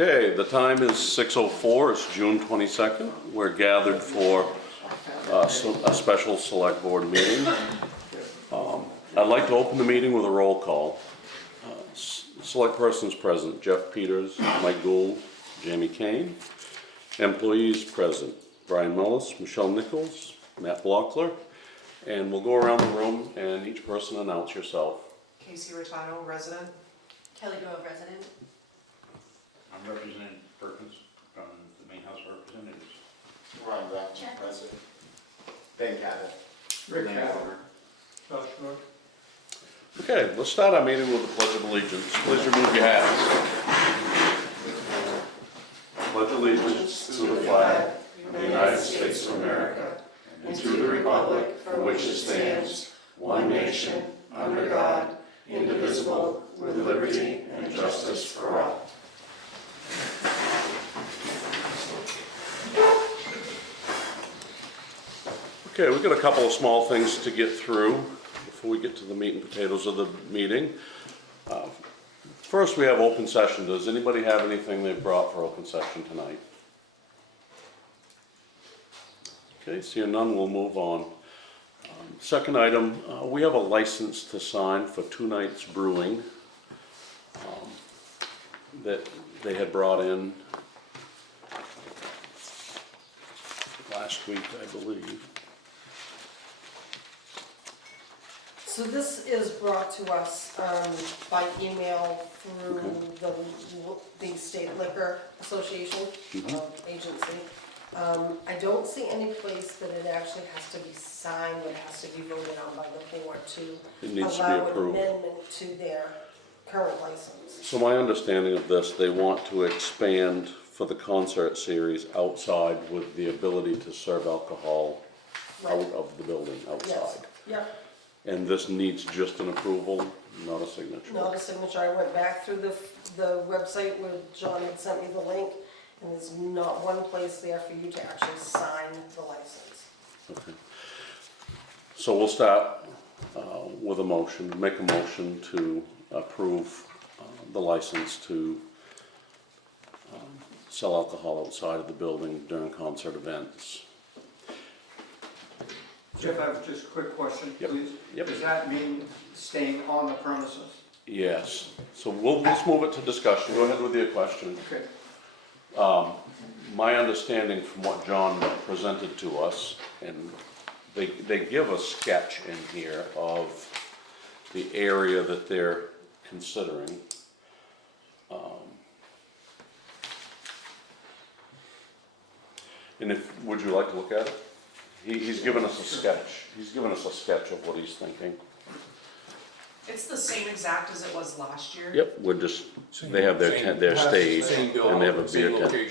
Okay, the time is 6:04, it's June 22nd. We're gathered for a special select board meeting. I'd like to open the meeting with a roll call. Select persons present: Jeff Peters, Mike Gould, Jamie Kane. Employees present: Brian Mullis, Michelle Nichols, Matt Blockler. And we'll go around the room and each person announce yourself. Casey Rotano, resident. Kelly Grove, resident. I'm representing Perkins, the main House of Representatives. Ron Brown, president. Ben Cabot. Rick landowner. Cabot. Josh Rook. Okay, let's start our meeting with the Pledge of Allegiance. Please remove your hats. Pledge allegiance to the flag of the United States of America and to the republic for which it stands, one nation, under God, indivisible, with liberty and justice for all. Okay, we've got a couple of small things to get through before we get to the meat and potatoes of the meeting. First, we have open session. Does anybody have anything they've brought for open session tonight? Okay, seeing none, we'll move on. Second item, we have a license to sign for Two Nights Brewing that they had brought in last week, I believe. So this is brought to us by email through the State Liquor Association agency. I don't see any place that it actually has to be signed, it has to be voted on by the board It needs to to be allow an approved. amendment to their current license. So my understanding of this, they want to expand for the concert series outside with the ability to serve alcohol out Right. of the building Yes, outside. yep, And this needs just an approval, not a signature. not a signature. I went back through the website where John had sent me the link, and there's not one place there for you to actually sign the license. Okay. So we'll start with a motion, make a motion to approve the license to sell alcohol outside of the building during concert events. Jeff, I have just a quick question, Yep. please. Yep. Does that mean staying on the premises? Yes, so let's move it to discussion. Go ahead with your question. Okay. My understanding from what John presented to us, and they give a sketch in here of the area that they're considering. And would you like to look at it? He's given us a sketch. He's given us a sketch of what he's thinking. It's the same exact as it was last year. Yep, they have their tent, their stage, and they have a beer tent.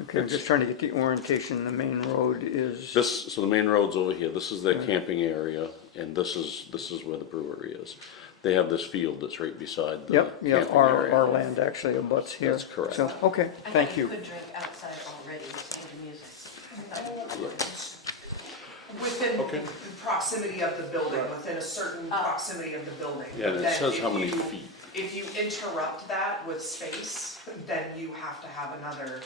Okay, I'm just trying to get the orientation. The main road is, So the main road's over here, this is their camping area, and this is where the brewery is. They have this field that's right beside the yep, yeah, camping our area. land actually abuts here. That's correct. So, okay, thank you. I could drink outside already listening to music. Within Okay. proximity of the building, within a certain proximity of the building. Yeah, and it Then says if how many you- feet. If you interrupt that with space, then you have to have another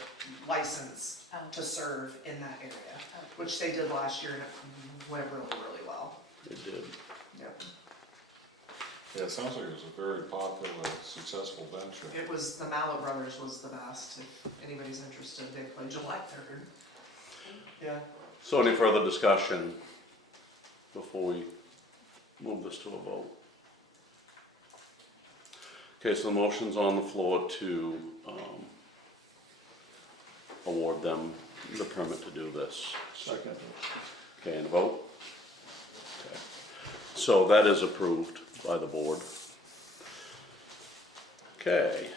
license to serve in that area, which they did last year and it went really, really well. It did. Yep. Yeah, it sounds like it was a very popular, successful venture. It was, the Mallet Brothers was the best, if anybody's interested, they play July 3rd. Yeah. So any further discussion before we move this to a vote? Okay, so the motion's on the floor to award them the permit to do this. Second. Okay, and a vote? Okay. So that is approved by the board. Okay.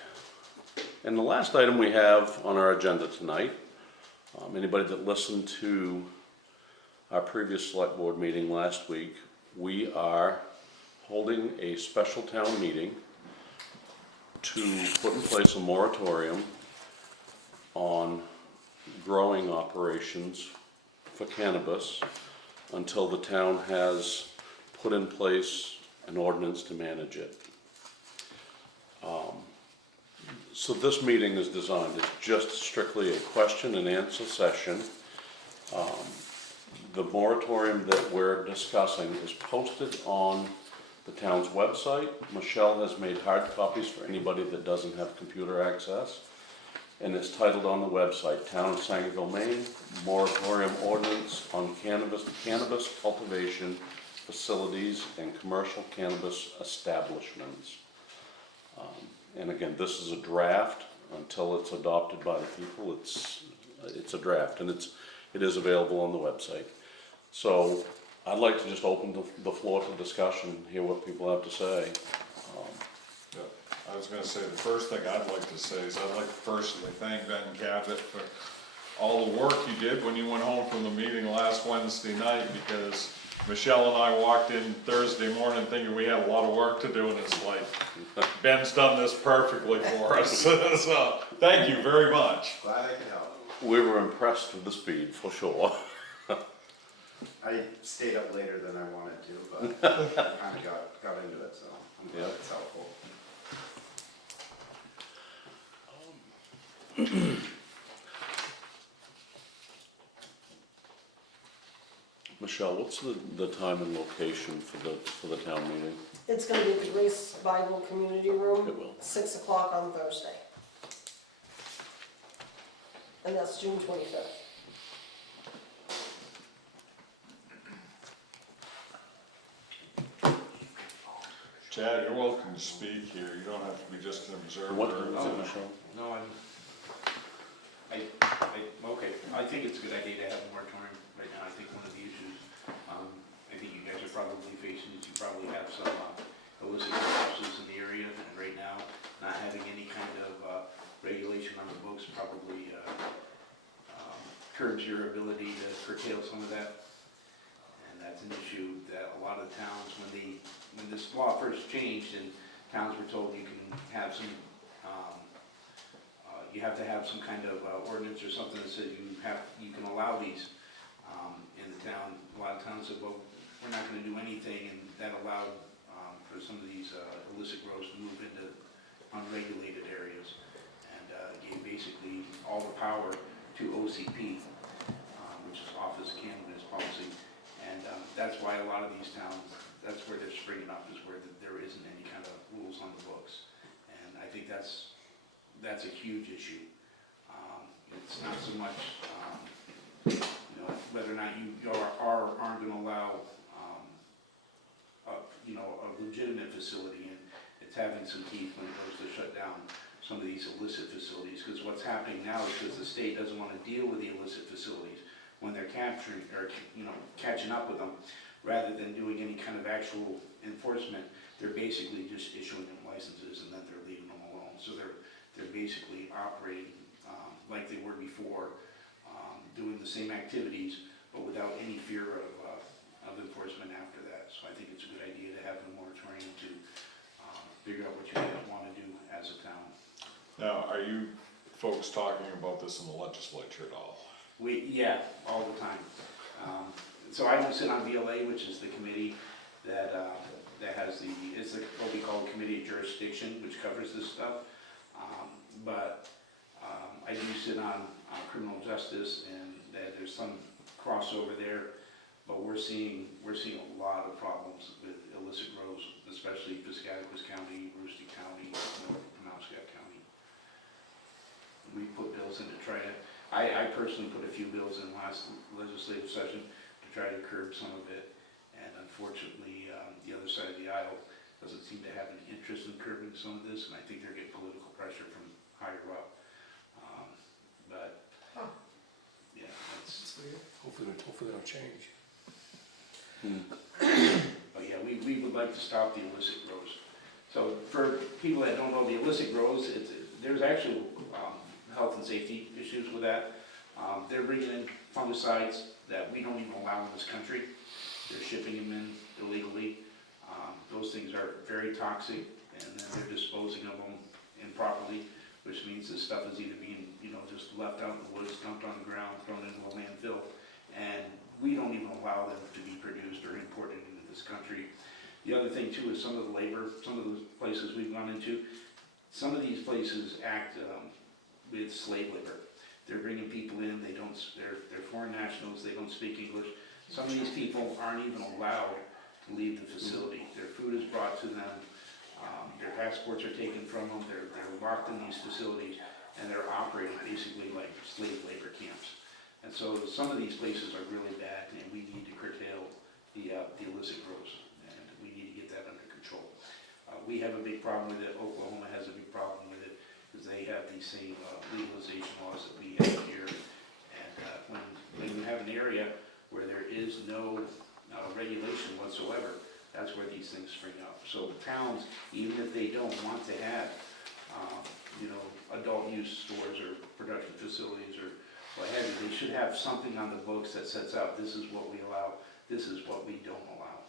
And the last item we have on our agenda tonight, anybody that listened to our previous select board meeting last week, we are holding a special town meeting to put in place a moratorium on growing operations for cannabis until the town has put in place an ordinance to manage it. So this meeting is designed, it's just strictly a question and answer session. The moratorium that we're discussing is posted on the town's website. Michelle has made hard copies for anybody that doesn't have computer access. And it's titled on the website, Town of Sangerville, Maine, Moratorium Ordinance on Cannabis Cultivation Facilities and Commercial Cannabis Establishments. And again, this is a draft. Until it's adopted by the people, it's a draft, and it is available on the website. So I'd like to just open the floor to discussion, hear what people have to say. Yeah, I was gonna say, the first thing I'd like to say is I'd like to personally thank Ben Cabot for all the work you did when you went home from the meeting last Wednesday night, because Michelle and I walked in Thursday morning thinking we had a lot of work to do, and it's like, Ben's done this perfectly for us, so, thank you very much. Glad I could help. We were impressed with the speed, for sure. I stayed up later than I wanted to, but I kinda got into it, so I'm glad Yeah. it's helpful. Michelle, what's the time and location for the town meeting? It's gonna be at the Grace Bible Community Room, It will. 6 o'clock on Thursday. And that's June 25th. Chad, you're welcome to speak here, you don't have to be just an observer. What time is it, Michelle? No, okay, I think it's a good idea to have a moratorium right now. I think one of the issues, I think you guys are probably facing is you probably have some illicit houses in the area, and right now, not having any kind of regulation on the books probably curbs your ability to curtail some of that. And that's an issue that a lot of towns, when this law first changed and towns were told you can have some, you have to have some kind of ordinance or something that says you can allow these in the town. A lot of towns said, well, we're not gonna do anything, and that allowed for some of these illicit grows to move into unregulated areas, and gave basically all the power to OCP, which is Office of Cannabis Policy. And that's why a lot of these towns, that's where they're springing up, is where there isn't any kind of rules on the books. And I think that's a huge issue. It's not so much, whether or not you aren't gonna allow, a legitimate facility, and it's having some teeth when it goes to shut down some of these illicit facilities. Because what's happening now is because the state doesn't want to deal with the illicit facilities when they're capturing, or, catching up with them, rather than doing any kind of actual enforcement, they're basically just issuing them licenses and then they're leaving them alone. So they're basically operating like they were before, doing the same activities, but without any fear of enforcement after that. So I think it's a good idea to have a moratorium to figure out what you guys want to do as a town. Now, are you folks talking about this in the legislature at all? Yeah, all the time. So I don't sit on VLA, which is the committee that has what we call Committee of Jurisdiction, which covers this stuff. But I do sit on criminal justice, and there's some crossover there. But we're seeing a lot of problems with illicit grows, especially Piscataquis County, Aroostook County, Penobscot County. We put bills in to try to, I personally put a few bills in last legislative session to try to curb some of it. And unfortunately, the other side of the aisle doesn't seem to have an interest in curbing some of this, and I think they're getting political pressure from higher up. But, Huh. yeah, that's, Hopefully they'll change. but yeah, we would like to stop the illicit grows. So for people that don't know the illicit grows, there's actual health and safety issues with that. They're bringing in fungicides that we don't even allow in this country. They're shipping them in illegally. Those things are very toxic, and then they're disposing of them improperly, which means this stuff is either being, just left out in the woods, dumped on the ground, thrown into a landfill, and we don't even allow them to be produced or imported into this country. The other thing too is some of the labor, some of the places we've gone into, some of these places act with slave labor. They're bringing people in, they're foreign nationals, they don't speak English. Some of these people aren't even allowed to leave the facility. Their food is brought to them, their passports are taken from them, they're locked in these facilities, and they're operating basically like slave labor camps. And so some of these places are really bad, and we need to curtail the illicit grows, and we need to get that under control. We have a big problem with it, Oklahoma has a big problem with it, because they have these same legalization laws that we have here. And when you have an area where there is no regulation whatsoever, that's where these things spring up. So towns, even if they don't want to have, adult use stores or production facilities or what have you, they should have something on the books that sets out, this is what we allow, this is what we don't allow.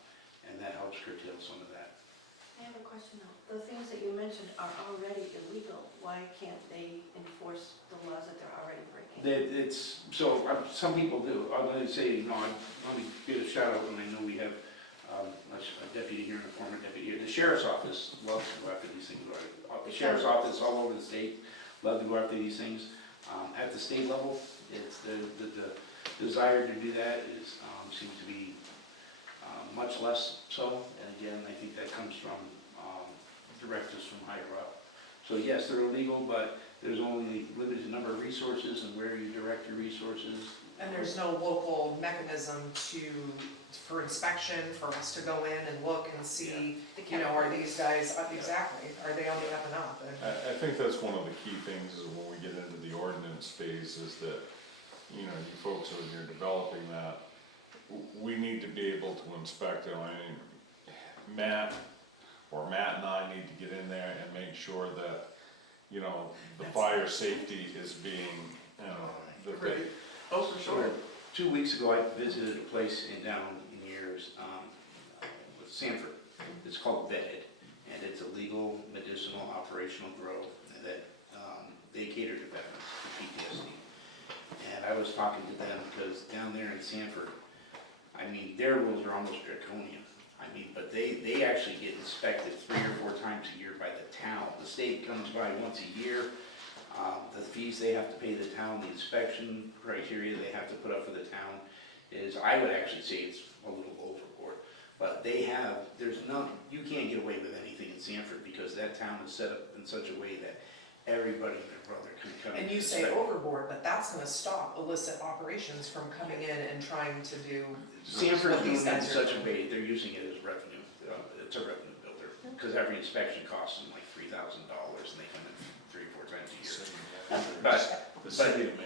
And that helps curtail some of that. I have a question though. The things that you mentioned are already illegal. Why can't they enforce the laws that they're already breaking? Some people do. I'm going to say, let me give a shout out, and I know we have a deputy here and a former deputy here. The sheriff's office loves to go after these things. The sheriff's office all over the state love to go after these things. At the state level, it's the desire to do that seems to be much less so. And again, I think that comes from directives from higher up. So yes, they're illegal, but there's only a limited number of resources and where you direct your resources. And there's no local mechanism for inspection, for us to go in and look and see, are these guys, exactly, are they on the up and up? I think that's one of the key things is when we get into the ordinance phase is that, you folks, as you're developing that, we need to be able to inspect it. I mean, Matt and I need to get in there and make sure that, the fire safety is being, Great. Oh, for sure. 2 weeks ago, I visited a place down in Years, with Sanford. It's called Vetted, and it's a legal medicinal operational grow that they cater to veterans with PTSD. And I was talking to them because down there in Sanford, their rules are almost draconian. But they actually get inspected 3 or 4 times a year by the town. The state comes by once a year. The fees they have to pay the town, the inspection criteria they have to put up for the town is, I would actually say it's a little overboard. But you can't get away with anything in Sanford because that town is set up in such a way that everybody and their brother can come. And you say overboard, but that's gonna stop illicit operations from coming in and trying to do. Sanford what is these doing it in guys are such a doing. way, they're using it as revenue, it's a revenue builder. Because every inspection costs them like $3,000 and they come in 3 or 4 times a year.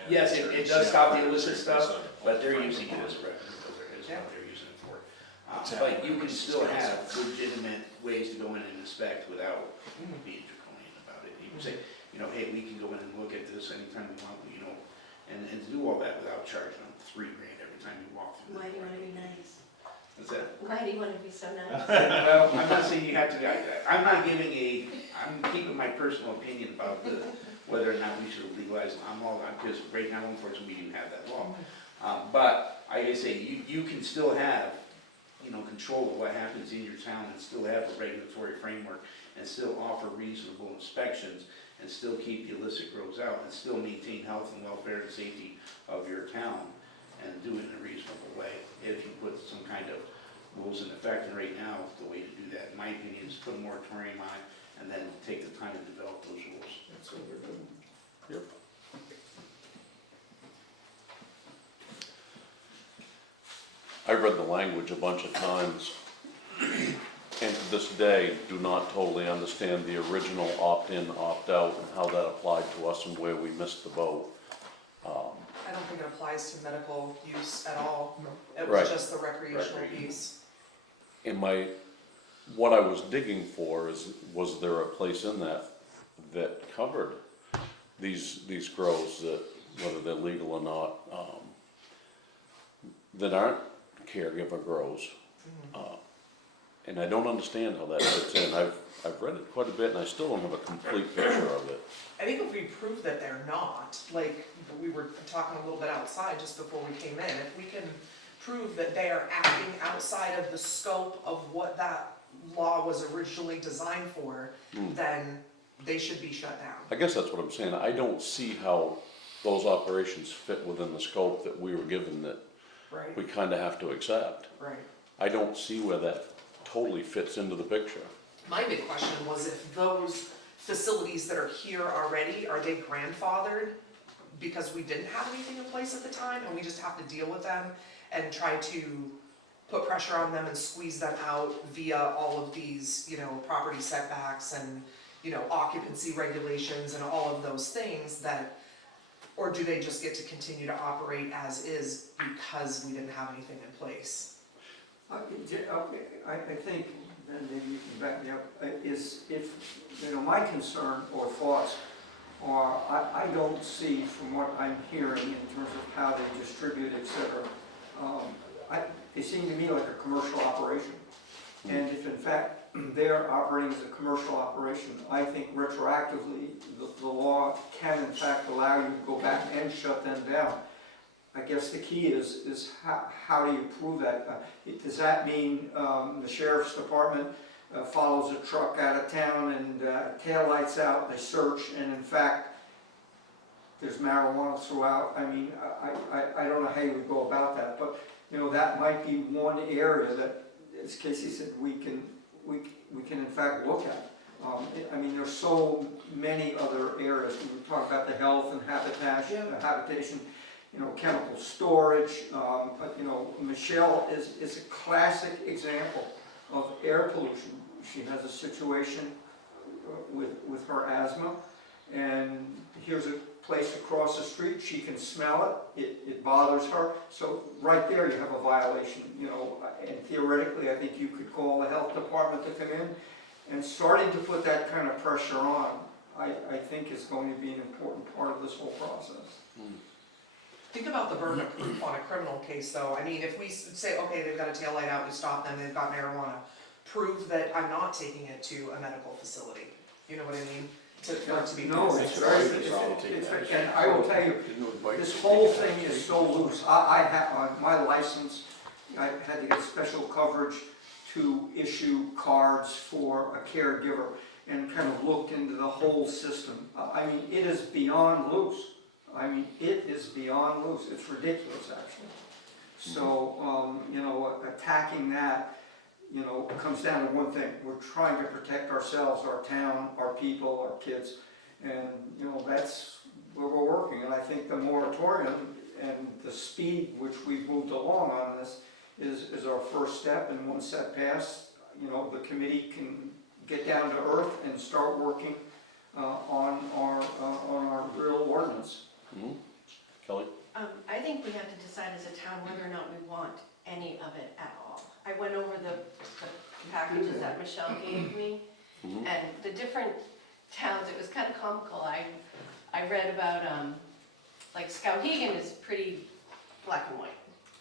Yes, it does stop the illicit stuff, but they're using it as a revenue builder, is what they're using it for. But you can still have legitimate ways to go in and inspect without being draconian about it. You can say, hey, we can go in and look at this anytime we want, and do all that without charging them $3,000 every time you walk through. Why do you want to be nice? What's that? Why do you want to be so nice? Well, I'm not saying you have to, I'm keeping my personal opinion about whether or not we should legalize, because right now, unfortunately, we do have that law. But, like I say, you can still have, control of what happens in your town and still have a regulatory framework and still offer reasonable inspections and still keep the illicit grows out and still maintain health and welfare and safety of your town and do it in a reasonable way if you put some kind of rules in effect. And right now, the way to do that, in my opinion, is put a moratorium on it and then take the time to develop those rules. That's what we're doing. Yep. I read the language a bunch of times, and to this day, do not totally understand the original opt-in, opt-out, and how that applied to us and where we missed the boat. I don't think it applies to medical use at all. It Right. was just the recreational piece. And what I was digging for was there a place in that covered these grows that, whether they're legal or not, that aren't caregiver grows? And I don't understand how that fits in. I've read it quite a bit and I still don't have a complete picture of it. I think if we prove that they're not, like we were talking a little bit outside just before we came in, if we can prove that they are acting outside of the scope of what that law was originally designed for, then they should be shut down. I guess that's what I'm saying. I don't see how those operations fit within the scope that we were given that Right, we kinda have to accept. right. I don't see where that totally fits into the picture. My big question was if those facilities that are here already, are they grandfathered? Because we didn't have anything in place at the time and we just have to deal with them and try to put pressure on them and squeeze them out via all of these, you know, property setbacks and, you know, occupancy regulations and all of those things that, or do they just get to continue to operate as is because we didn't have anything in place? I think, and maybe you can back me up, is if, you know, my concern or thoughts are, I don't see from what I'm hearing in terms of how they distribute, et cetera, they seem to me like a commercial operation. And if in fact they're operating as a commercial operation, I think retroactively, the law can in fact allow you to go back and shut them down. I guess the key is how do you prove that? Does that mean the sheriff's department follows a truck out of town and taillights out, they search, and in fact, there's marijuana throughout? I mean, I don't know how you would go about that, but you know, that might be one area that, as Casey said, we can in fact look at. I mean, there's so many other areas. We talk about the health and habitation, you know, chemical storage. But you know, Michelle is a classic example of air pollution. She has a situation with her asthma, and here's a place across the street. She can smell it. It bothers her. So right there, you have a violation. You know, and theoretically, I think you could call the health department to come in. And starting to put that kind of pressure on, I think is going to be an important part of this whole process. Think about the burden of proof on a criminal case though. I mean, if we say, okay, they've got a taillight out, we stop them, they've got marijuana, prove that I'm not taking it to a medical facility. You know what I mean? For it to be. No, it's very, and I will tell you, this whole thing is so loose. I have, on my license, I had to get special coverage to issue cards for a caregiver and kind of looked into the whole system. I mean, it is beyond loose. I mean, it is beyond loose. It's ridiculous, actually. So, you know, attacking that, you know, comes down to one thing. We're trying to protect ourselves, our town, our people, our kids. And, you know, that's where we're working. And I think the moratorium and the speed which we've moved along on this is our first step. And once that passed, you know, the committee can get down to earth and start working on our real ordinance. Kelly? I think we have to decide as a town whether or not we want any of it at all. I went over the packages that Michelle gave me, and the different towns, it was kind of comical. I read about, like Skowhegan is pretty black and white.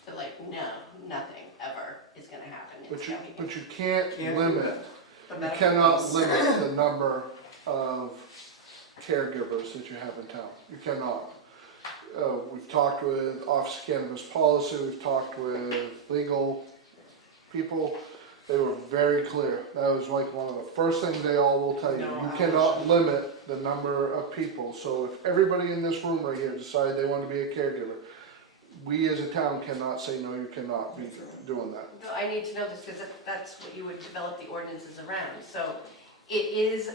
They're like, no, nothing ever is gonna happen in Skowhegan. But you can't limit, The you medical cannot piece. limit the number of caregivers that you have in town. You cannot. We've talked with Office of Cannabis Policy, we've talked with legal people. They were very clear. That was like one of the first things they all will tell you. No, You I cannot limit the number of people. So if everybody in this room right here decided they want to be a caregiver, we as a town cannot say, no, you cannot be doing that. No, I need to know this because that's what you would develop the ordinances around. So it is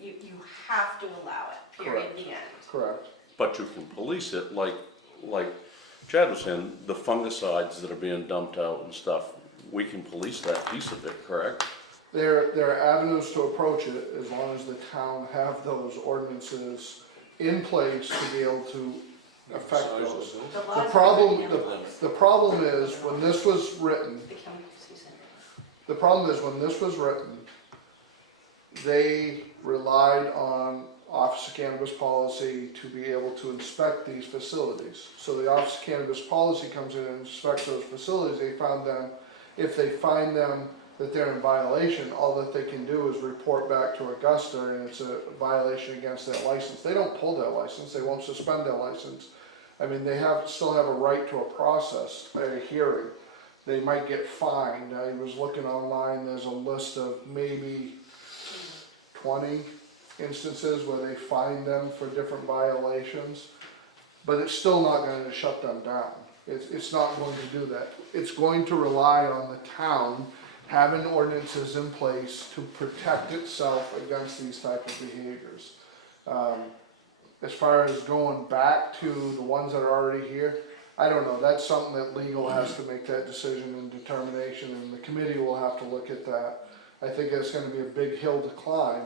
you have to allow it, period, Correct. the end. Correct. But you can police it like Chad was saying, the fungicides that are being dumped out and stuff, we can police that piece of it, correct? There are avenues to approach it as long as the town have those ordinances in place to be able to affect those. The The laws are problem, written in place. the problem is when this was written, The chemicals you said. the problem is when this was written, they relied on Office of Cannabis Policy to be able to inspect these facilities. So the Office of Cannabis Policy comes in and inspects those facilities. If they find them that they're in violation, all that they can do is report back to Augusta, and it's a violation against that license. They don't pull that license, they won't suspend that license. I mean, they still have a right to a process, a hearing. They might get fined. I was looking online, there's a list of maybe 20 instances where they fine them for different violations, but it's still not gonna shut them down. It's not going to do that. It's going to rely on the town having ordinances in place to protect itself against these type of behaviors. As far as going back to the ones that are already here, I don't know, that's something that legal has to make that decision and determination, and the committee will have to look at that. I think it's gonna be a big hill to climb,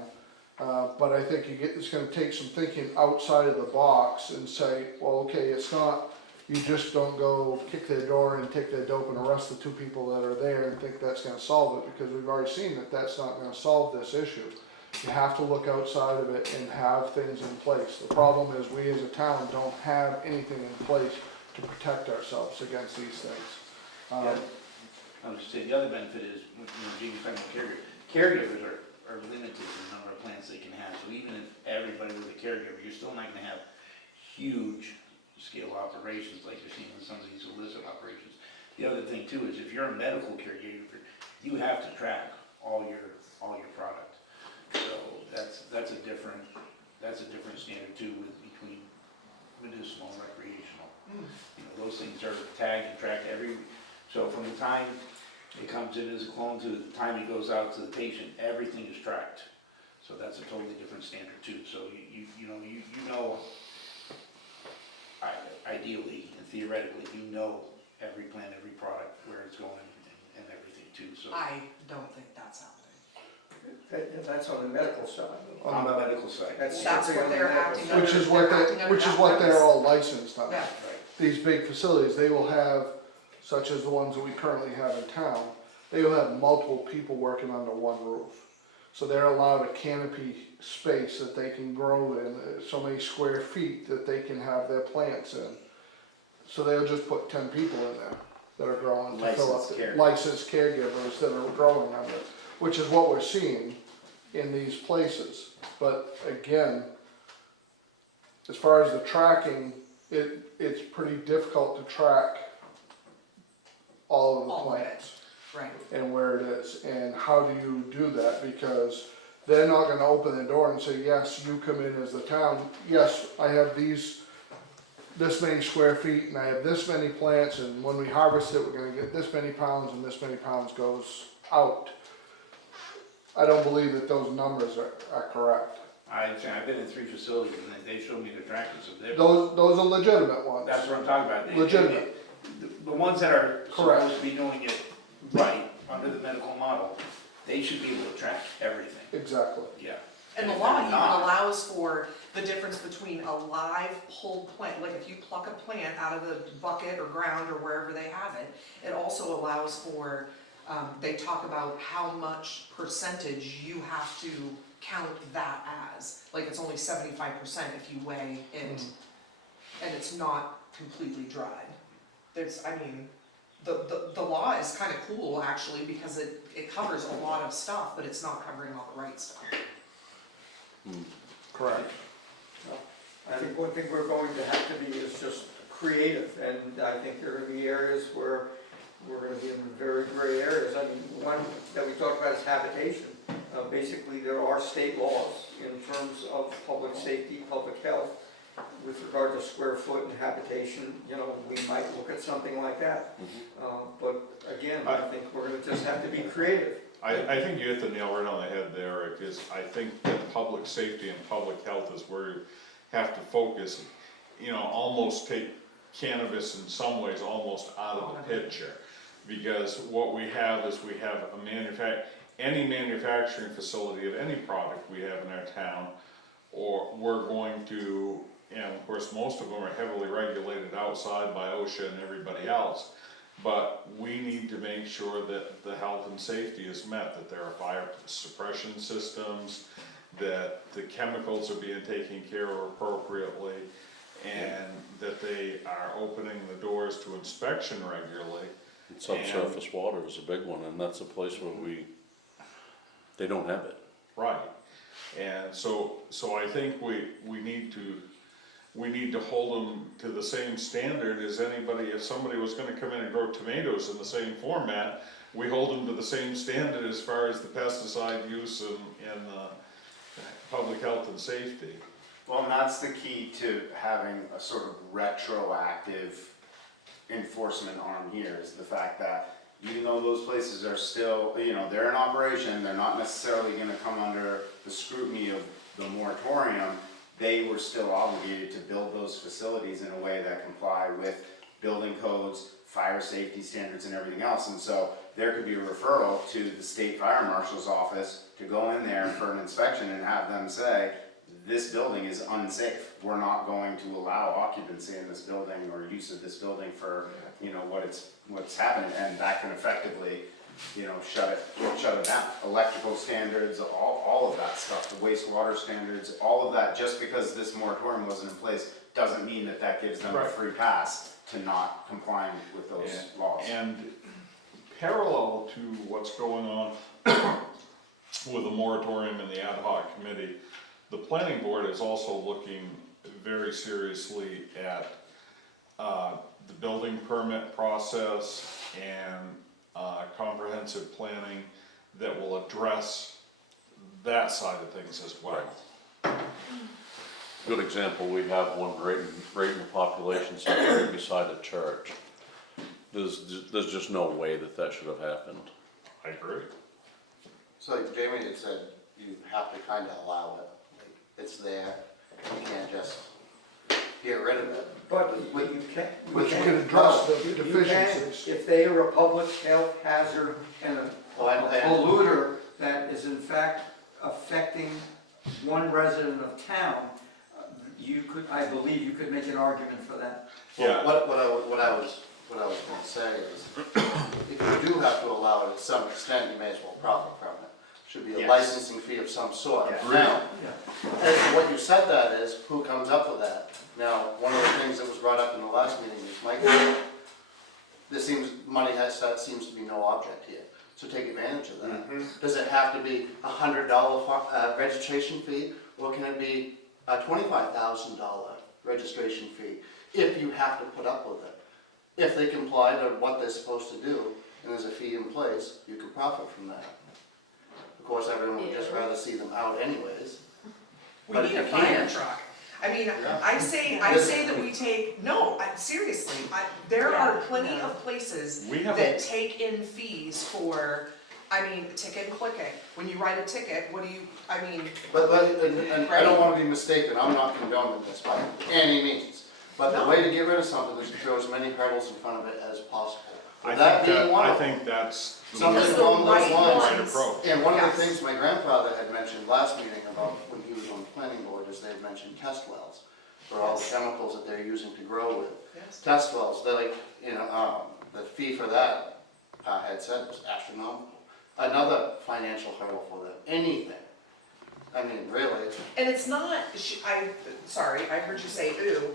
but I think it's gonna take some thinking outside of the box and say, well, okay, it's not, you just don't go kick their door and take their dope and arrest the 2 people that are there and think that's gonna solve it, because we've already seen that that's not gonna solve this issue. You have to look outside of it and have things in place. The problem is we as a town don't have anything in place to protect ourselves against these things. Yeah. I was just saying, the other benefit is, when Jamie's talking about caregivers are limited in the number of plants they can have. So even if everybody was a caregiver, you're still not gonna have huge scale operations like you're seeing in some of these illicit operations. The other thing too is if you're a medical caregiver, you have to track all your product. So that's a different standard too between medicinal and recreational. You know, those things are tagged and tracked so from the time it comes in as a clone to the time it goes out to the patient, everything is tracked. So that's a totally different standard too. So you know, ideally and theoretically, you know every plant, every product, where it's going and everything too, so. I don't think that's happening. That's on the medical side. On the medical side. That's strictly what on the they're medical acting side. under. Which is what They're acting under that they're premise. all licensed on. Yeah. Right. These big facilities, they will have, such as the ones that we currently have in town, they will have multiple people working under one roof. So they're allowed a canopy space that they can grow in, so many square feet that they can have their plants in. So they'll just put 10 people in there that are growing to fill up, Licensed caregivers. licensed caregivers that are growing under, which is what we're seeing in these places. But again, as far as the tracking, it's pretty difficult to track all of the All of it. plants Right. and where it is, and how do you do that? Because they're not gonna open the door and say, yes, you come in as the town, yes, I have this many square feet, and I have this many plants, and when we harvest it, we're gonna get this many pounds, and this many pounds goes out. I don't believe that those numbers are correct. I've been in 3 facilities and they showed me the trackers of their. Those are legitimate ones. That's what I'm talking about. Legitimate. The ones that are Correct. supposed to be doing it right, under the medical model, they should be able to track everything, Exactly. yeah. And the if law they're even not- allows for the difference between a live pulled plant, like if you pluck a plant out of the bucket or ground or wherever they have it, it also allows for, they talk about how much percentage you have to count that as. Like it's only 75% if you weigh it, and it's not completely dried. The law is kind of cool actually, because it covers a lot of stuff, but it's not covering all the right stuff. Correct. I think one thing we're going to have to be is just creative, and I think there are gonna be areas where we're gonna be in very gray areas. I mean, one that we talked about is habitation. Basically, there are state laws in terms of public safety, public health, with regard to square foot and habitation. You know, we might look at something like that. But again, I think we're gonna just have to be creative. I think you hit the nail right on the head there, Eric, is I think that public safety and public health is where you have to focus. You know, almost take cannabis in some ways almost out of the picture. Because what we have is we have any manufacturing facility of any product we have in our town, or we're going to, and of course most of them are heavily regulated outside by OSHA and everybody else, but we need to make sure that the health and safety is met, that there are fire suppression systems, that the chemicals are being taken care of appropriately, and that they are opening the doors to inspection regularly. Subsurface water is a big one, and that's a place where they don't have it. Right, and so I think we need to hold them to the same standard as anybody. If somebody was gonna come in and grow tomatoes in the same format, we hold them to the same standard as far as the pesticide use and public health and safety. Well, and that's the key to having a sort of retroactive enforcement arm here, is the fact that even though those places are still, you know, they're in operation, they're not necessarily gonna come under the scrutiny of the moratorium, they were still obligated to build those facilities in a way that comply with building codes, fire safety standards and everything else. And so there could be a referral to the state fire marshal's office to go in there for an inspection and have them say, this building is unsafe. We're not going to allow occupancy in this building or use of this building for, you know, what's happened. And that can effectively, you know, shut it down. Electrical standards, all of that stuff, the wastewater standards, all of that, just because this moratorium wasn't in place, doesn't mean that that gives them a free pass to not comply with those laws. And parallel to what's going on with the moratorium and the ad hoc committee, the planning board is also looking very seriously at the building permit process and comprehensive planning that will address that side of things as well. Good example, we have one right in the population center right beside a church. There's just no way that should have happened. I agree. So like Jamie had said, you have to kind of allow it. Like, it's there, you can't just get rid of it. But you can't. But you can address the You can, deficiencies. if they are a public health hazard and a polluter that is in fact affecting one resident of town, you could, I believe you could make an argument for that. Yeah. What I was gonna say is, if you do have to allow it to some extent, you may as well profit from it. Should be a Yes. licensing fee of some sort. Yeah. Now, Yeah. and what you said that is, who comes up with that? Now, one of the things that was brought up in the last meeting is, Mike, that seems to be no object here, so take advantage of that. Does it have to be $100 registration fee, or can it be a $25,000 registration fee, if you have to put up with it? If they comply to what they're supposed to do, and there's a fee in place, you can profit from that. Of course, everyone would just rather see them out anyways. We But need if a you fire can- truck. I mean, Yeah. I say that we take, no, seriously, there are plenty of places We have that take in fees for, I mean, ticket and click it. When you write a ticket, what do you, I mean, But and I don't wanna be mistaken, I'm not condoning this by any means. But the way to get rid of something is to throw as many hurdles in front of it as possible. That being one I of them. think that's Something Because the along those right lines. right ones- approach. And one of Yes. the things my grandfather had mentioned last meeting about when he was on the planning board is they had mentioned test wells for all the Yes. chemicals that they're using to grow with. yes. Test wells, they're like, you know, the fee for that, had said was astronomical. Another financial hurdle for them, anything. I mean, really, And it's not, sorry, I heard you say ooh,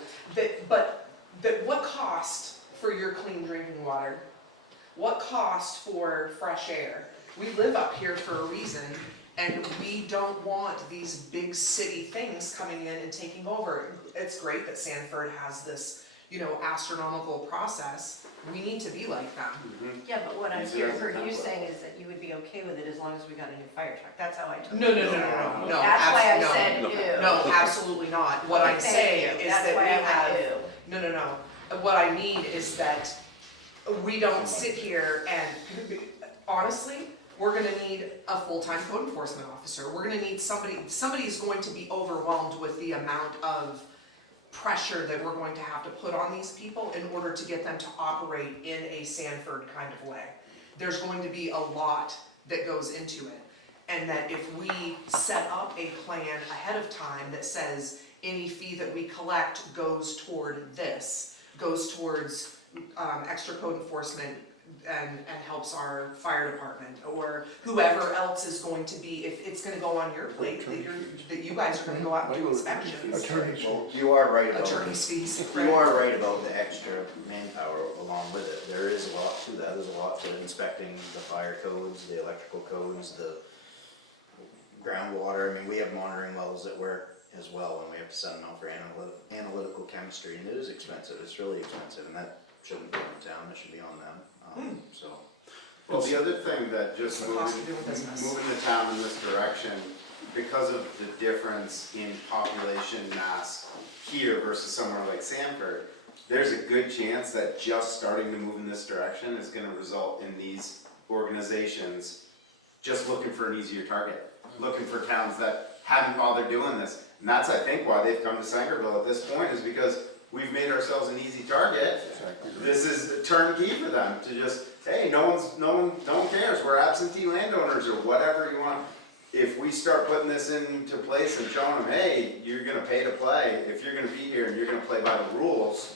but what cost for your clean drinking water? What cost for fresh air? We live up here for a reason, and we don't want these big city things coming in and taking over. It's great that Sanford has this, you know, astronomical process. We need to be like them. Yeah, but what I Use it as a heard you template. saying is that you would be okay with it as long as we got a new fire truck. That's how I took it. No, That's why I no. said ew. No, absolutely not. What I'm Thank saying you. is That's that why we I went have, ew. no. What I mean is that we don't sit here and, honestly, we're gonna need a full-time code enforcement officer. We're gonna need somebody's going to be overwhelmed with the amount of pressure that we're going to have to put on these people in order to get them to operate in a Sanford kind of way. There's going to be a lot that goes into it. And that if we set up a plan ahead of time that says any fee that we collect goes toward this, goes towards extra code enforcement and helps our fire department, or whoever else is going to be, if it's gonna go on your plate, that you guys are gonna go out and do inspections. Attorneys. Well, you are right about, Attorney's fees. you are right about the extra manpower along with it. There is a lot to that. There's a lot to inspecting the fire codes, the electrical codes, the groundwater. I mean, we have monitoring wells that work as well, and we have to send them out for analytical chemistry, and it is expensive. It's really expensive, and that shouldn't be on the town. It should be on them. So. Well, the other thing that just It's the cost of doing business. moving the town in this direction because of the difference in population mass here versus somewhere like Sanford, there's a good chance that just starting to move in this direction is gonna result in these organizations just looking for an easier target, looking for towns that haven't bothered doing this. And that's, I think, why they've come to Sangerville at this point, is because we've made ourselves an easy target. This is a turnkey for them to just, hey, no one cares, we're absentee landowners or whatever you want. If we start putting this into place and showing them, hey, you're gonna pay to play, if you're gonna be here and you're gonna play by the rules,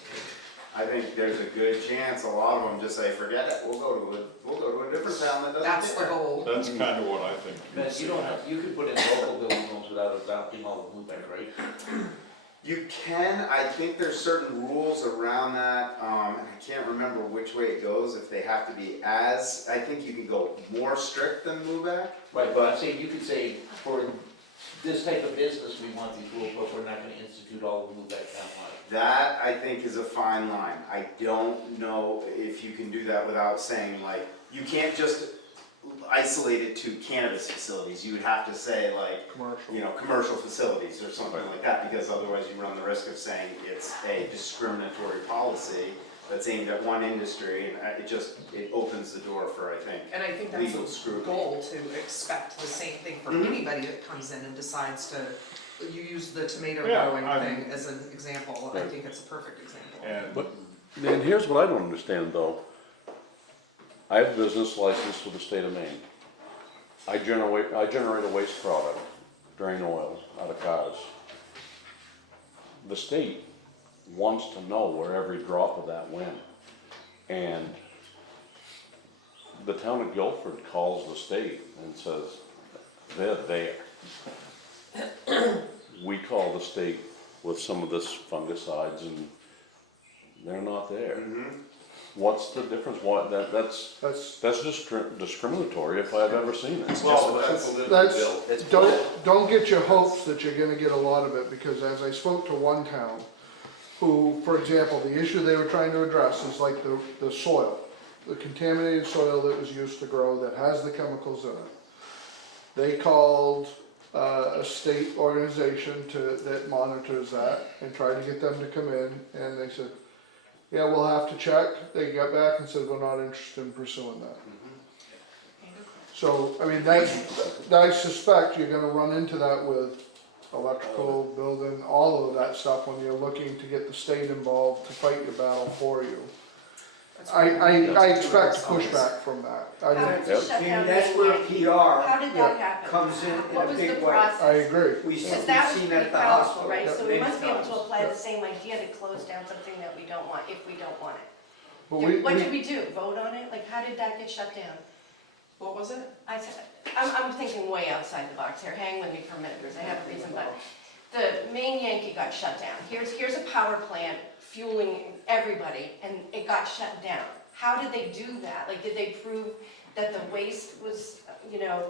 I think there's a good chance a lot of them just say, forget it, we'll go to a different town that doesn't care. That's the goal. That's kind of what I think. But you don't have, you could put in local building zones without adopting all of Lubec, right? You can, I think there's certain rules around that, and I can't remember which way it goes, if they have to be as, I think you can go more strict than MUBEC. Right, but I'm saying, you could say, for this type of business, we want these rules, but we're not gonna institute all of Lubec townwide. That, I think, is a fine line. I don't know if you can do that without saying, like, you can't just isolate it to cannabis facilities. You would have to say, like, Commercial. you know, commercial facilities or something like that, because otherwise you run the risk of saying it's a discriminatory policy that's aimed at one industry, and it opens the door for, I think, And I think that's legal the scrutiny. goal, to expect the same thing from anybody that comes in and decides to, you use the tomato Yeah, growing I'm- thing as an example, I think it's a perfect example. And But, and here's what I don't understand though. I have a business license with the state of Maine. I generate a waste product, drain oil out of cars. The state wants to know where every drop of that went. And the town of Guilford calls the state and says, they're there. We call the state with some of this fungicides and they're not there. What's the difference? That's discriminatory if I've ever seen it. Well, That's, don't get your hopes that you're gonna get a lot of it, because as I spoke to one town, who, for example, the issue they were trying to address is like the soil, the contaminated soil that was used to grow that has the chemicals in it. They called a state organization that monitors that and tried to get them to come in, and they said, yeah, we'll have to check. They got back and said, we're not interested in pursuing that. So, I mean, I suspect you're gonna run into that with electrical, building, all of that stuff when you're looking to get the state involved to fight your battle for you. That's I expect pushback from that. I How think, did the I mean, shutdown that's where begin? PR How did that happen? comes in What a was the big way. process? I agree. We've Because that was seen pretty that at the powerful, hospital. right? So we many must be able to times. apply the same idea to close down something that we don't want, if we don't want it. But What did we do? Vote on it? Like, how did that get shut down? What was it? I said, I'm thinking way outside the box here. Hang with me for a minute, because I have a reason, but the main Yankee got shut down. Here's a power plant fueling everybody, and it got shut down. How did they do that? Like, did they prove that the waste was, they how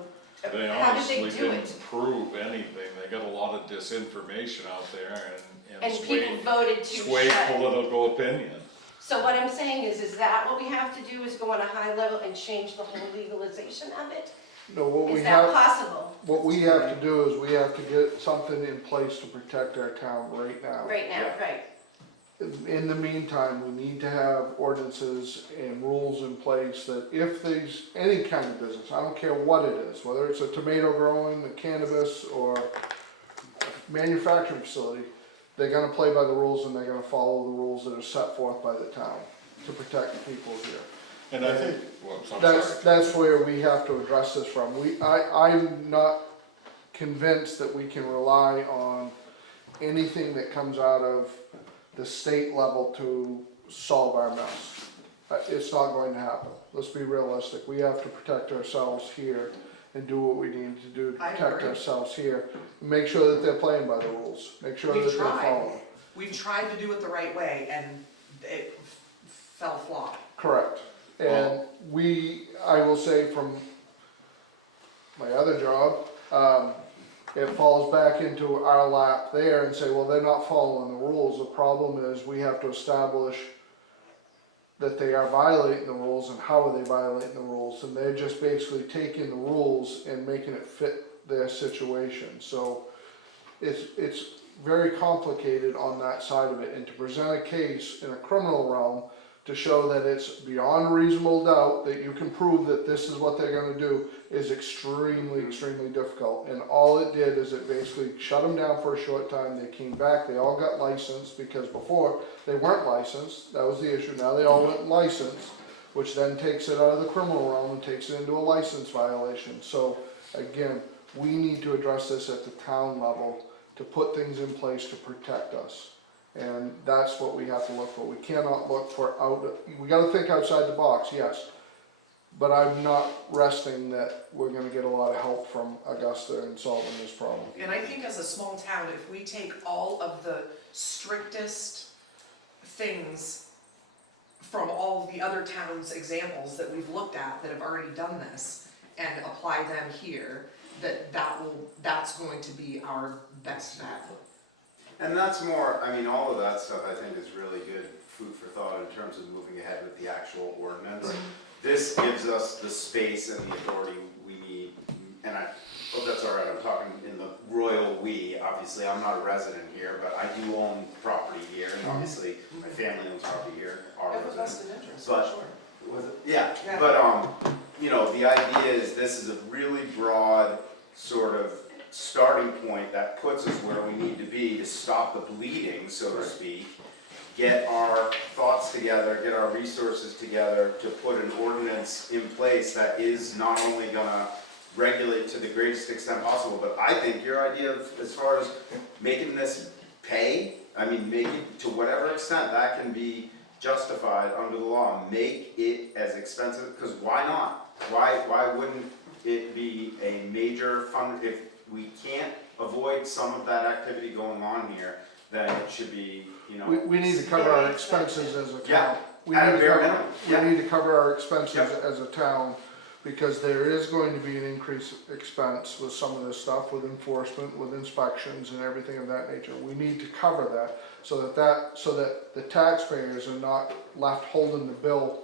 did honestly they do didn't it? prove anything. They got a lot of disinformation out there And people voted to swayed shut it. political opinion. So what I'm saying is that what we have to do is go on a high level and change the whole legalization of it? no, what we Is that have, possible what we have to do is we have to get something in place to protect our town right now. right now, right? In the meantime, we need to have ordinances and rules in place that if there's any kind of business, I don't care what it is, whether it's a tomato growing, a cannabis, or a manufacturing facility, they're gonna play by the rules and they're gonna follow the rules that are set forth by the town to protect the people here. And I think, I'm sorry. That's where we have to address this from. I'm not convinced that we can rely on anything that comes out of the state level to solve our mess. It's not going to happen. Let's be realistic. We have to protect ourselves here and do what we need to do to I protect agree. ourselves here. Make sure that they're playing by the rules. Make sure We've that they're tried. following. We've tried to do it the right way, and it fell flat. Correct. And I will say from my other job, it falls back into our lap there and say, well, they're not following the rules. The problem is we have to establish that they are violating the rules and how are they violating the rules. And they're just basically taking the rules and making it fit their situation. So it's very complicated on that side of it, and to present a case in a criminal realm to show that it's beyond reasonable doubt that you can prove that this is what they're gonna do is extremely, extremely difficult. And all it did is it basically shut them down for a short time. They came back, they all got licensed, because before they weren't licensed, that was the issue. Now they all went licensed, which then takes it out of the criminal realm and takes it into a license violation. So again, we need to address this at the town level to put things in place to protect us. And that's what we have to look for. We cannot look for we gotta think outside the box, yes. But I'm not resting that we're gonna get a lot of help from Augusta in solving this problem. And I think as a small town, if we take all of the strictest things from all of the other towns' examples that we've looked at that have already done this and apply them here, that's going to be our best bet. And that's more, I mean, all of that stuff I think is really good food for thought in terms of moving ahead with the actual ordinance. This gives us the space and the authority we need, and I hope that's all right, I'm talking in the royal we. Obviously, I'm not a resident here, but I do own property here, and obviously my family owns property here, our Have a residents. vested interest, But- sure. Was it? Yeah, Yeah. but you know, the idea is this is a really broad sort of starting point that puts us where we need to be to stop the bleeding, so to speak. Get our thoughts together, get our resources together to put an ordinance in place that is not only gonna regulate to the greatest extent possible, but I think your idea of, as far as making this pay, I mean, make it to whatever extent that can be justified under the law, make it as expensive, because why not? Why wouldn't it be a major fund, if we can't avoid some of that activity going on here, then it should be, you know. We need to cover our expenses as a town. Yeah, We at a need to bare cover- minimum, yeah. We need to cover our expenses Yep. as a town, because there is going to be an increased expense with some of this stuff, with enforcement, with inspections and everything of that nature. We need to cover that, so that the taxpayers are not left holding the bill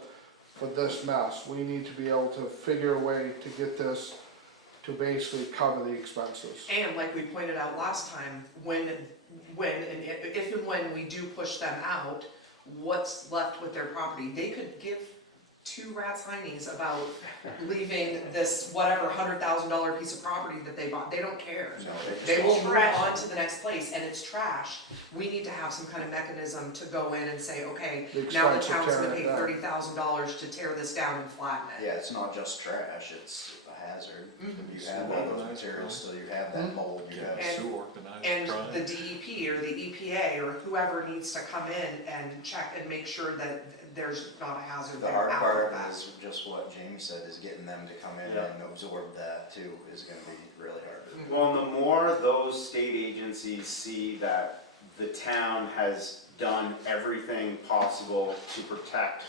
for this mess. We need to be able to figure a way to get this to basically cover the expenses. And like we pointed out last time, if and when we do push them out, what's left with their property? They could give two rat's heinies about leaving this whatever $100,000 piece of property that they bought. They don't care. They will move on to the next place, and it's trash. We need to have some kind of mechanism to go in and say, okay, The now the expense of town's gonna tearing pay it down. $30,000 to tear this down and flatten it. Yeah, it's not just trash, it's a hazard. Mhm. You have all those materials, so you have that mold, you have. And- Sue organized And crime. the DEP or the EPA or whoever needs to come in and check and make sure that there's not a hazard The there hard after part that. is just what Jamie said, is getting them to come in Yeah. and absorb that too, is gonna be really hard. Well, the more those state agencies see that the town has done everything possible to protect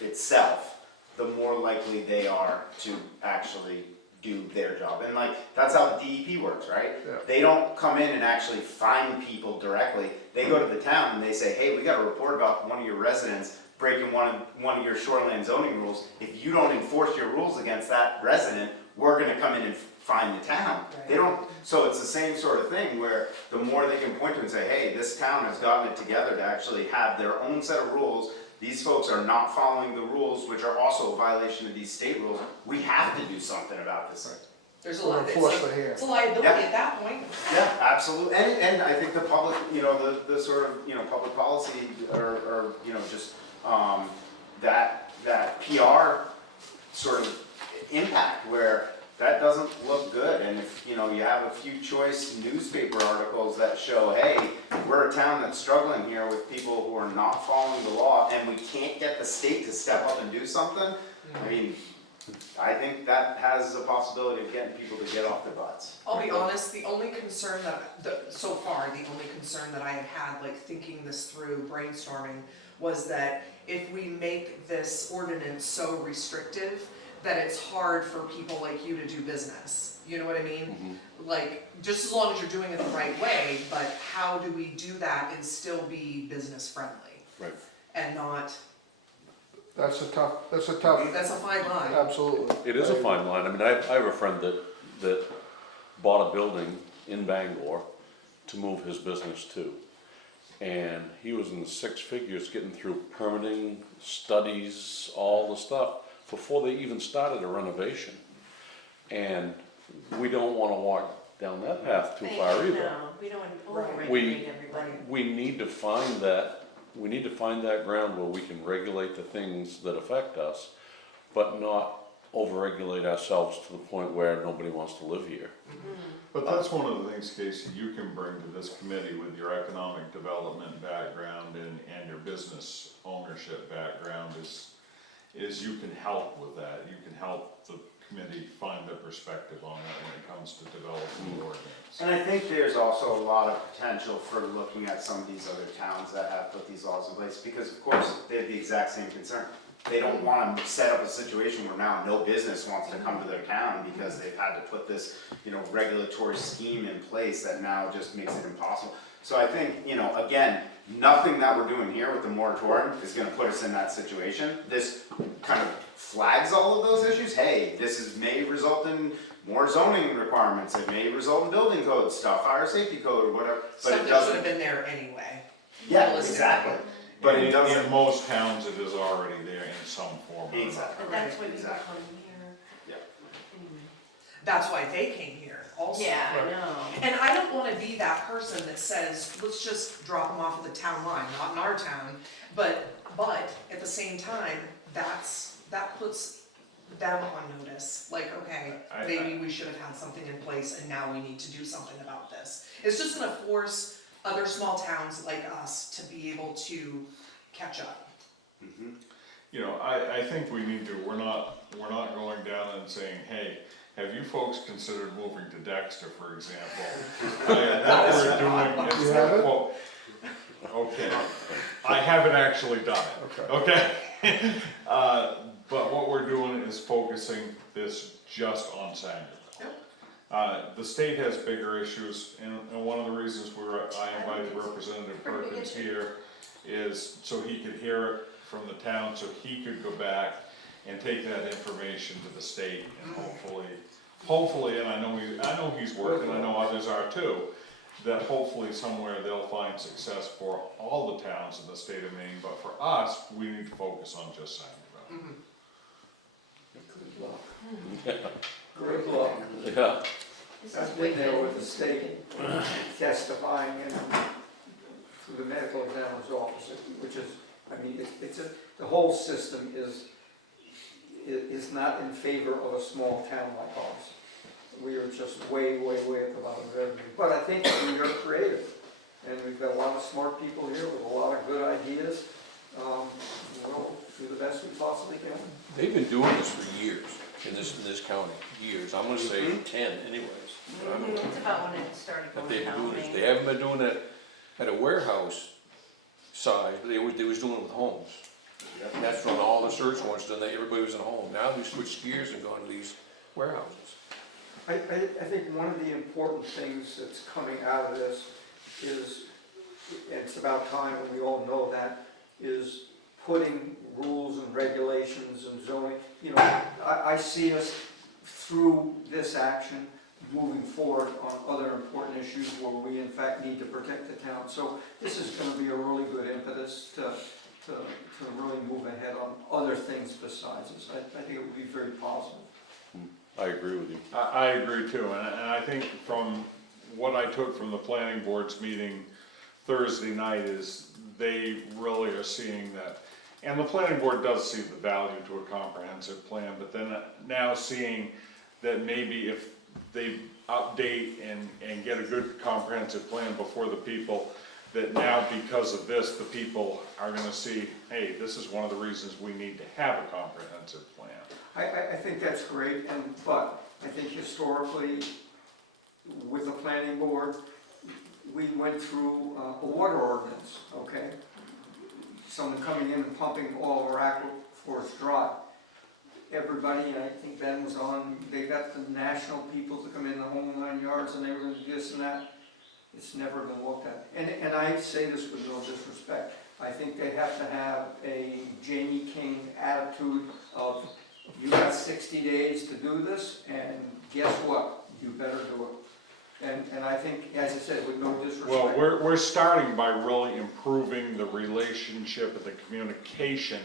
itself, the more likely they are to actually do their job. And like, that's how the DEP works, right? Yeah. They don't come in and actually find people directly. They go to the town and they say, hey, we got a report about one of your residents breaking one of your shoreline zoning rules. If you don't enforce your rules against that resident, we're gonna come in and fine the town. They don't, so it's the same sort of thing where the more they can point to and say, hey, this town has gotten it together to actually have their own set of rules. These folks are not following the rules, which are also a violation of these state rules. We have to do something about this. There's a Or lot, enforce the hand. it's a liability Yeah. at that point. Yeah, absolutely, and I think the public, you know, the sort of, you know, public policy or, you know, just, that PR sort of impact where that doesn't look good, and if, you know, you have a few choice newspaper articles that show, hey, we're a town that's struggling here with people who are not following the law, and we can't get the state to step up and do something, I mean, I think that has a possibility of getting people to get off their butts. I'll be honest, the only concern so far, the only concern that I have had, like thinking this through, brainstorming, was that if we make this ordinance so restrictive, that it's hard for people like you to do business. You know what I mean? Like, just as long as you're doing it the right way, but how do we do that and still be business friendly? Right. And not, That's a tough, that's a fine line. absolutely. It is a fine line. I mean, I have a friend that bought a building in Bangor to move his business to. And he was in the six figures getting through permitting, studies, all the stuff, before they even started a renovation. And we don't wanna walk down that path too far either. No, we don't want to Right. over-regulate everybody. We need to find that ground where we can regulate the things that affect us, but not over-regulate ourselves to the point where nobody wants to live here. But that's one of the things, Casey, you can bring to this committee with your economic development background and your business ownership background is you can help with that. You can help the committee find their perspective on that when it comes to developing the ordinance. And I think there's also a lot of potential for looking at some of these other towns that have put these laws in place, because of course, they have the exact same concern. They don't wanna set up a situation where now no business wants to come to their town because they've had to put this, regulatory scheme in place that now just makes it impossible. So I think, again, nothing that we're doing here with the moratorium is gonna put us in that situation. This kind of flags all of those issues. Hey, may result in more zoning requirements, it may result in building code stuff, fire safety code, or whatever, but Stuff it that should doesn't. have been there anyway. Yeah, Realistically. exactly. But it In doesn't. most towns, it is already there in some form or another. Exactly. But that's why we Exactly. come here. Yeah. Anyway. That's why they came here also. Yeah, I know. And I don't wanna be that person that says, let's just drop them off at the town line, not in our town. But at the same time, that puts them on notice, like, okay, I- maybe we should have had something in place and now we need to do something about this. It's just gonna force other small towns like us to be able to catch up. I think we need to, we're not going down and saying, hey, have you folks considered moving to Dexter, for example? What we're doing is, You haven't? well, okay, I haven't actually done it, okay? But what we're doing is focusing this just on Sangerville. The state has bigger issues, and one of the reasons I invited Representative Perkins here is so he could hear it from the town, so he could go back and take that information to the state, and hopefully, and I know he's working, I know others are too, that hopefully somewhere they'll find success for all the towns in the state of Maine, but for us, we need to focus on just Sangerville. Great luck. Yeah, This is I've way been there better. with the state testifying in through the medical examiner's office, which is, the whole system is not in favor of a small town like ours. We are just way, way, way at the bottom of everything. But I think we are creative, and we've got a lot of smart people here with a lot of good ideas. We'll do the best we possibly can. They've been doing this for years, in this county, years, I'm gonna say 10 anyways. It's about when it started But going they've been down. doing this, they haven't been doing it at a warehouse size, but they was doing it with homes. And that's when all the search warrants done, everybody was in a home, now we switched gears and gone to these warehouses. I think one of the important things that's coming out of this is, and it's about time, and we all know that, is putting rules and regulations and zoning. I see us through this action moving forward on other important issues where we in fact need to protect the town. So this is gonna be a really good impetus to really move ahead on other things besides this. I think it would be very positive. I agree with you. I agree too, and I think from what I took from the planning board's meeting Thursday night is they really are seeing that, and the planning board does see the value to a comprehensive plan, but then now seeing that maybe if they update and get a good comprehensive plan before the people, that now because of this, the people are gonna see, hey, this is one of the reasons we need to have a comprehensive plan. I think that's great, but I think historically, with the planning board, we went through a water ordinance, okay? Someone coming in and pumping all of our aquifers dry. Everybody, and I think Ben was on, they got the national people to come in the whole 9 yards, and they were gonna do this and that. It's never been looked at. And I say this with no disrespect. I think they have to have a Jamie King attitude of, you got 60 days to do this, and guess what? You better do it. And I think, as I said, with no disrespect. Well, we're starting by really improving the relationship and the communication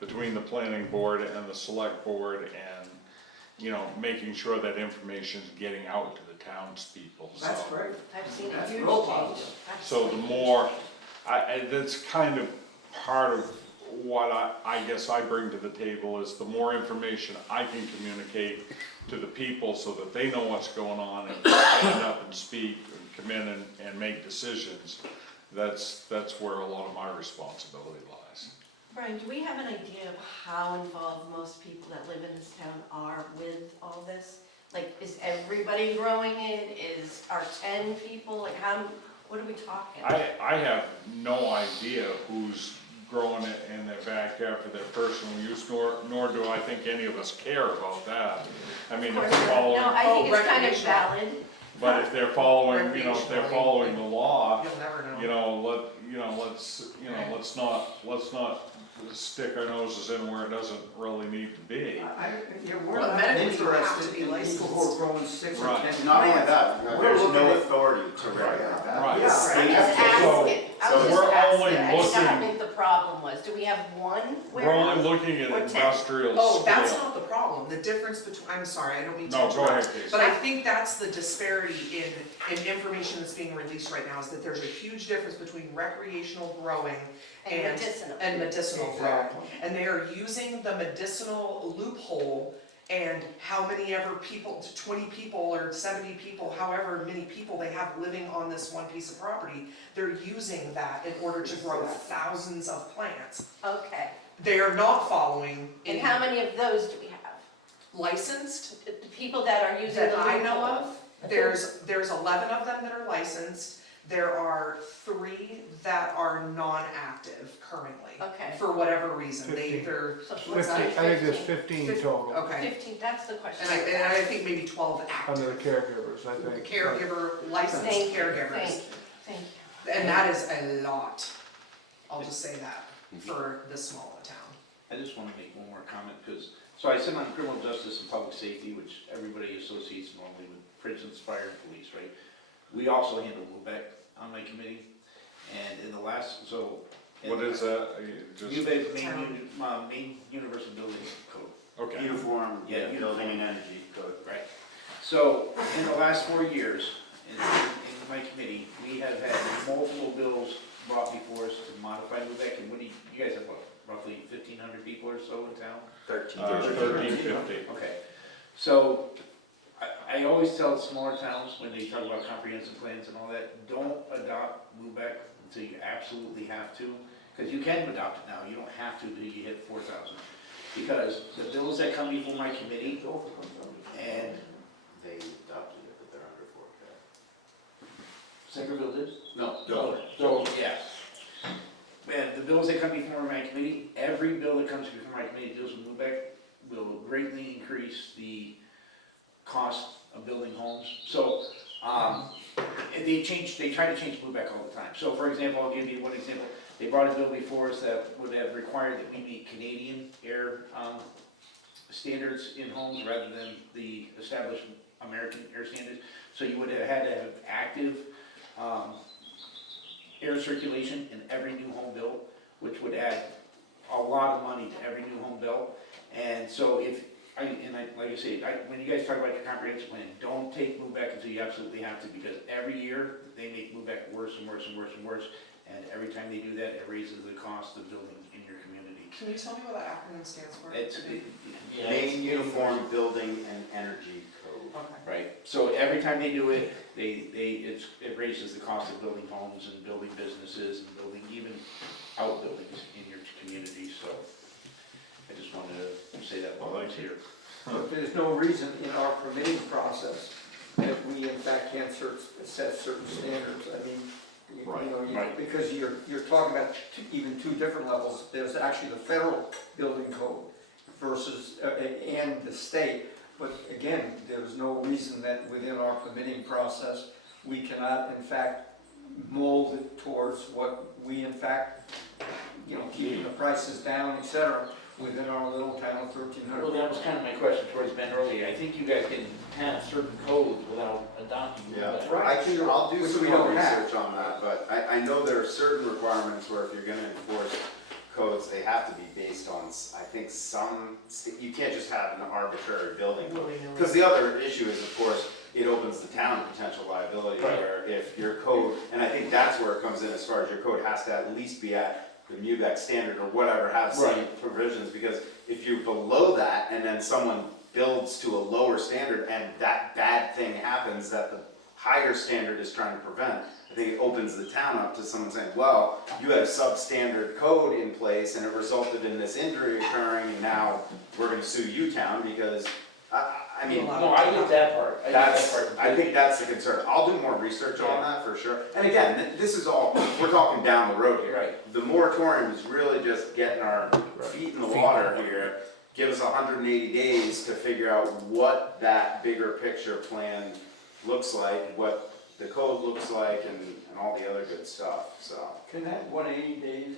between the planning board and the select board and, you know, making sure that information's getting out to the townspeople, so. That's great. I've seen a That's huge real change. positive. So the more, that's kind of part of what I guess I bring to the table is the more information I can communicate to the people so that they know what's going on and stand up and speak and come in and make decisions. That's where a lot of my responsibility lies. Brian, do we have an idea of how involved most people that live in this town are with all this? Like, is everybody growing it? Are 10 people, like what are we talking? I have no idea who's growing it in their backyard for their personal use, nor do I think any of us care about that. I mean, if they're following, No, I think it's kind of recreational. valid. but if they're following, you know, if they're following the law, You'll never know. let's not stick our noses in where it doesn't really need to be. We're But not medically, you have to interested be in people who are growing 6 or Right. 10 Not only plants. that, We're there's looking no at- authority to regulate that. Right. Yeah, I'm They just have to- asking, so I'm just we're asking, only I just don't looking- think the problem was, do we have one We're only warehouse? looking at Or 10. industrial Oh, that's scale. not the problem. The difference between, I'm sorry, I don't mean to No, go interrupt. ahead, Casey. But I think that's the disparity in information that's being released right now, is that there's a huge difference between recreational growing And medicinal. and medicinal growing. Exactly. And they are using the medicinal loophole, and how many ever people, 20 people or 70 people, however many people they have living on this one piece of property, they're using that in order to grow thousands of plants. Okay, They are not following and any how many of those do we have? licensed The people that are using the that I know loophole? of. There's 11 of them that are licensed. There are 3 that are non-active currently, Okay, for whatever reason. They 15. either, so What's what's that? I that, think there's 15? 15 total, okay. 15, that's the question. And I think maybe 12 under the active. caregivers, I think. Caregiver, licensed Thank you, caregivers. thank you. And that is a lot. I'll just say that, for this small of a town. I just wanna make one more comment, because, so I sit on criminal justice and public safety, which everybody associates normally with prisons, fire, and police, right? We also handle MUBEC on my committee, and in the last, so. What is that? Just, MUBEC, main universal building code. okay. Uniform, Yeah, building and energy code. Right. So, in the last 4 years, in my committee, we have had multiple bills brought before us to modify MUBEC, and what do you guys have, what, roughly 1,500 people or so in town? 1350. Okay, so, I always tell smaller towns, when they talk about comprehensive plans and all that, don't adopt MUBEC until you absolutely have to, because you can adopt it now, you don't have to until you hit 4,000. Because the bills that come before my committee, and They adopted it, but they're under 4K. Secretary is? No, So, yeah. And the bills that come before my committee, every bill that comes before my committee deals with MUBEC will greatly increase the cost of building homes. So, and they try to change MUBEC all the time. So for example, I'll give you one example. They brought a bill before us that would have required that we meet Canadian air, standards in homes rather than the established American air standards. So you would have had to have active, air circulation in every new home built, which would add a lot of money to every new home built. And so like I say, when you guys talk about your comprehensive plan, don't take MUBEC until you absolutely have to, because every year they make MUBEC worse and worse and worse and worse. And every time they do that, it raises the cost of building in your community. Can you tell me what that acronym stands for? Main uniform building and energy code. Okay. Right, so every time they do it, it raises the cost of building homes and building businesses and building even outbuildings in your community, so I just wanted to say that while I was here. But there's no reason in our permitting process that we in fact can't set certain standards. I mean, Right. because you're talking about even 2 different levels. There's actually the federal building code versus, and the state. But again, there's no reason that within our permitting process, we cannot in fact mold it towards what we in fact, keeping the prices down, et cetera, within our little town of 1,300. Well, that was kind of my question towards Ben earlier. I think you guys can have certain codes without adopting them. Yeah, but- I'll do Which some we more don't have. research on that, but I know there are certain requirements where if you're gonna enforce codes, they have to be based on, I think you can't just have an arbitrary building. Willy-nilly. Because the other issue is, of course, it opens the town to potential liability, Right. where if your code, and I think that's where it comes in, as far as your code has to at least be at the MUBEC standard or whatever, have some Right. provisions, because if you're below that and then someone builds to a lower standard and that bad thing happens that the higher standard is trying to prevent, I think it opens the town up to someone saying, well, you had a substandard code in place and it resulted in this injury occurring, and now we're gonna sue you, town, because, I mean, No, I get that part. I get that that's, part I completely. think that's the concern. I'll do more research on that for sure. And again, this is all, we're talking down the road here. Right. The moratorium is really just getting our feet in the water here. Give us 180 days to figure out what that bigger picture plan looks like, what the code looks like, and all the other good stuff, so. Can that 180 days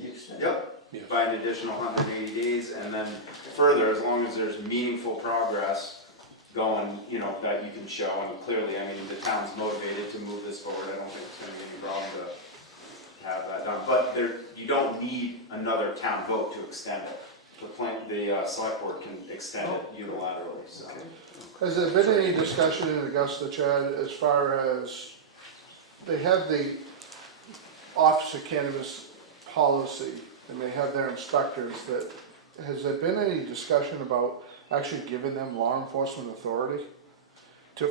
be extended? Yep, by an additional 180 days, and then further, as long as there's meaningful progress going, you know, that you can show, and clearly, I mean, the town's motivated to move this forward, I don't think it's gonna be any problem to have that done, but you don't need another town vote to extend it. The select board can extend it unilaterally, so. Has there been any discussion in Augusta, Chad, as far as, they have the Office of Cannabis policy, and they have their inspectors that, has there been any discussion about actually giving them law enforcement authority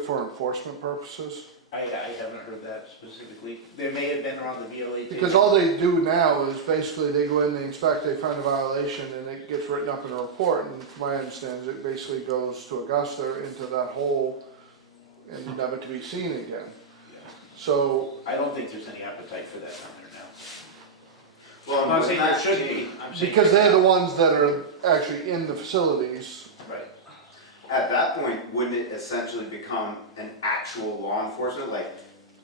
for enforcement purposes? I haven't heard that specifically. There may have been on the VLA. Because all they do now is basically they go in, they inspect, they find a violation, and it gets written up in a report, and from my understanding, it basically goes to Augusta into that hole and never to be seen again. So, I don't think there's any appetite for that down there now. Well, I'm not saying there that should change- be. I'm saying- because they're the ones that are actually in the facilities. Right. At that point, wouldn't it essentially become an actual law enforcement, like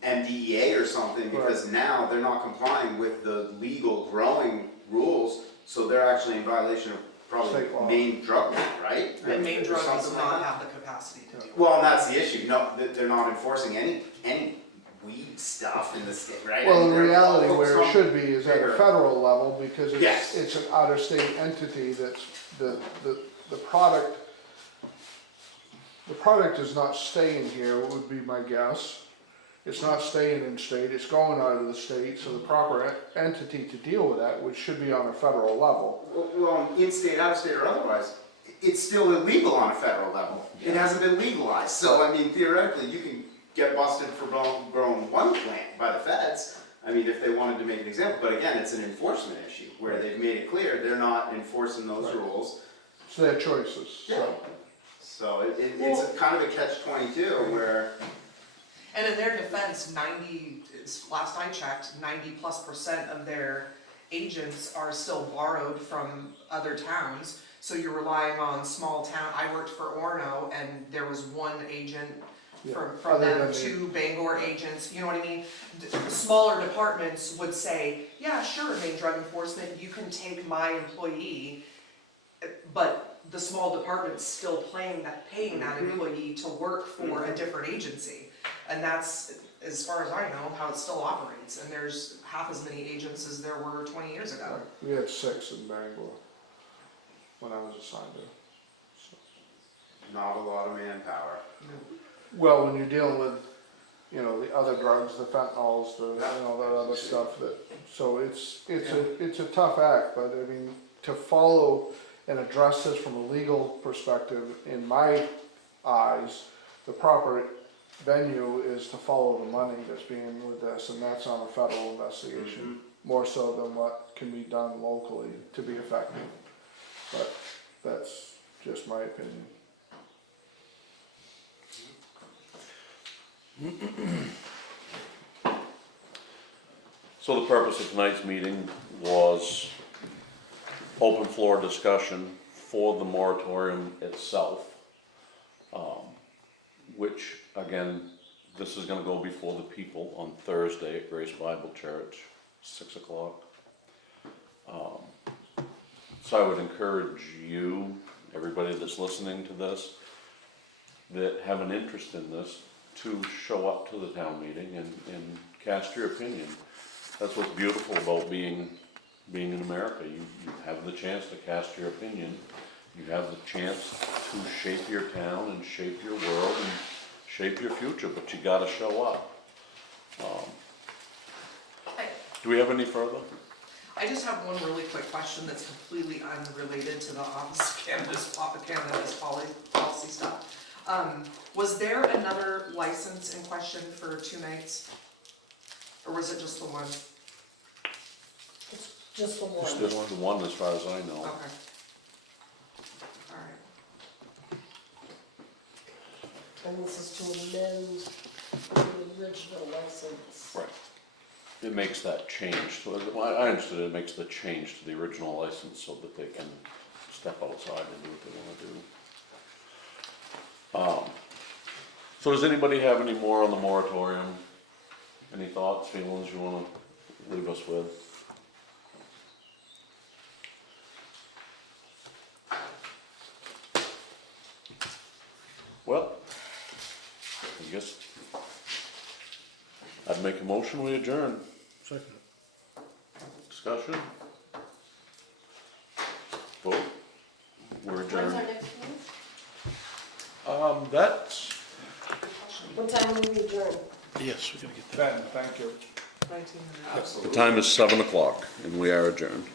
MDEA or something? Because now they're not complying with the legal growing rules, so they're actually in violation of probably State law. Maine drug law, right? The main Or drug does something like not that. have the capacity to do it. Well, and that's the issue, no, they're not enforcing any weed stuff in the state, right? I Well, mean, in they're reality, focused where it on should be is at a bigger- federal level, because Yes. it's an out-of-state entity that's, the product, the product is not staying here, would be my guess. It's not staying in state, it's going out of the state, so the proper entity to deal with that, which should be on a federal level. Well, in-state, out-of-state, or otherwise, it's still illegal on a federal level. It hasn't been legalized, so I mean, theoretically, you can get busted for growing one plant by the feds. I mean, if they wanted to make an example, but again, it's an enforcement issue, where they've made it clear they're not enforcing those rules. It's their choices, so. So it's a kind of a catch-22 where, And in their defense, last I checked, 90+% of their agents are still borrowed from other towns. So you're relying on small town, I worked for Orno and there was one agent from Other them, than the- 2 Bangor agents, you know what I mean? Smaller departments would say, yeah, sure, Maine Drug Enforcement, you can take my employee, but the small department's still paying that employee to work for a different agency. And that's, as far as I know, how it still operates, and there's half as many agents as there were 20 years ago. We had 6 in Bangor when I was assigned there. not a lot of manpower. Well, when you're dealing with, you know, the other drugs, the fentanyls, the, you know, that other stuff that, so it's a tough act, but I mean, to follow and address this from a legal perspective, in my eyes, the proper venue is to follow the money that's being with this, and that's on a federal investigation, more so than what can be done locally to be effective. But that's just my opinion. So the purpose of tonight's meeting was open floor discussion for the moratorium itself, which, again, this is gonna go before the people on Thursday at Grace Bible Church, 6 o'clock. So I would encourage you, everybody that's listening to this, that have an interest in this, to show up to the town meeting and cast your opinion. That's what's beautiful about being in America. You have the chance to cast your opinion. You have the chance to shape your town and shape your world and shape your future, but you gotta show up. Do we have any further? I just have one really quick question that's completely unrelated to the Office of Cannabis policy stuff. Was there another license in question for 2 nights? Or was it just the one? It's just the one. It's just the one as far as I know. Okay. Alright. And this is to amend the original license. Right. It makes that change, so I understood it makes the change to the original license so that they can step outside and do what they wanna do. So does anybody have any more on the moratorium? Any thoughts, feelings you wanna leave us with? Well, I guess I'd make a motion, we adjourn. Second. Discussion? Vote? We're When's adjourned. our next meeting? That's, What time will we adjourn? yes, we gotta get that. Ben, thank you. 19 minutes. The time is 7 o'clock and we are adjourned.